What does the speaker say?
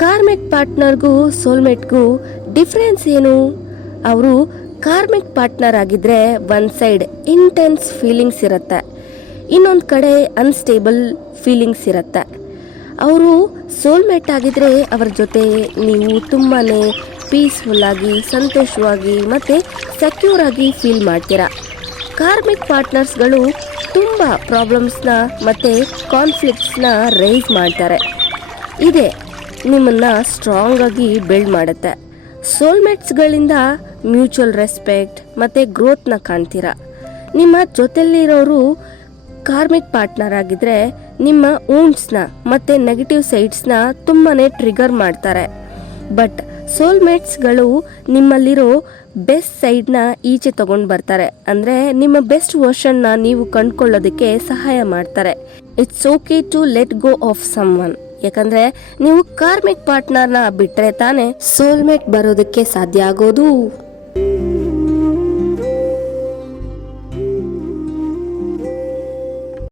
Karmic ಪಾರ್ಟ್ನರ್ಗೂ ಸೋಲ್ಮೇಟ್ಗೂ difference ಏನು? ಅವರು karmic partner ಆಗಿದ್ರೆ ಒನ್ ಸೈಡ್ ಇಂಟೆನ್ಸ್ ಫೀಲಿಂಗ್ಸ್ ಇರುತ್ತೆ, ಇನ್ನೊಂದು ಕಡೆ ಅನ್ಸ್ಟೇಬಲ್ ಫೀಲಿಂಗ್ಸ್ ಇರುತ್ತೆ. ಅವರು ಸೋಲ್ಮೇಟ್ ಆಗಿದ್ರೆ ಅವರ ಜೊತೆ ನೀವು ತುಂಬಾ ಪೀಸ್ಫುಲ್ ಆಗಿ, ಸಂತೋಷವಾಗಿ ಮತ್ತು ಸೆಕ್ಯೂರ್ ಆಗಿ ಫೀಲ್ ಮಾಡ್ತೀರಾ. ಕಾರ್ಮಿಕ್ ಪಾರ್ಟ್ನರ್ಸ್ಗಳು ತುಂಬ ಪ್ರಾಬ್ಲಮ್ಸ್ನ ಮತ್ತು ಕಾನ್ಫ್ಲಿಕ್ಟ್ಸ್ನ ರೈಸ್ ಮಾಡ್ತಾರೆ. ಇದೇ ನಿಮ್ಮನ್ನು ಸ್ಟ್ರಾಂಗ್ ಆಗಿ ಬಿಲ್ಡ್ ಮಾಡುತ್ತೆ. ಸೋಲ್ಮೇಟ್ಸ್ಗಳಿಂದ ಮ್ಯೂಚುವಲ್ ರೆಸ್ಪೆಕ್ಟ್ ಮತ್ತು ಗ್ರೋತ್ನ ಕಾಣ್ತೀರಾ. ನಿಮ್ಮ ಜೊತೆಲಿರೋರು ಕಾರ್ಮಿಕ್ ಪಾರ್ಟ್ನರ್ ಆಗಿದ್ರೆ ನಿಮ್ಮ ಊಂಡ್ಸ್ನ ಮತ್ತು ನೆಗೆಟಿವ್ ಸೈಡ್ಸ್ನ ತುಂಬಾ ಟ್ರಿಗರ್ ಮಾಡ್ತಾರೆ. ಬಟ್ ಸೋಲ್ಮೇಟ್ಸ್ಗಳು ನಿಮ್ಮಲ್ಲಿರೋ ಬೆಸ್ಟ್ ಸೈಡ್ನ ಈಚೆ ತಗೊಂಡು ಬರ್ತಾರೆ. ಅಂದರೆ ನಿಮ್ಮ ಬೆಸ್ಟ್ ವರ್ಷನ್ನ ನೀವು ಕಂಡುಕೊಳ್ಳೋದಕ್ಕೆ ಸಹಾಯ ಮಾಡ್ತಾರೆ. It's okay to let go of someone. ಯಾಕಂದ್ರೆ ನೀವು ಕಾರ್ಮಿಕ್ ಪಾರ್ಟ್ನರ್ನ ಬಿಟ್ರೆ ತಾನೇ ಸೋಲ್ಮೇಟ್ ಬರೋದಕ್ಕೆ ಸಾಧ್ಯ ಆಗೋದು.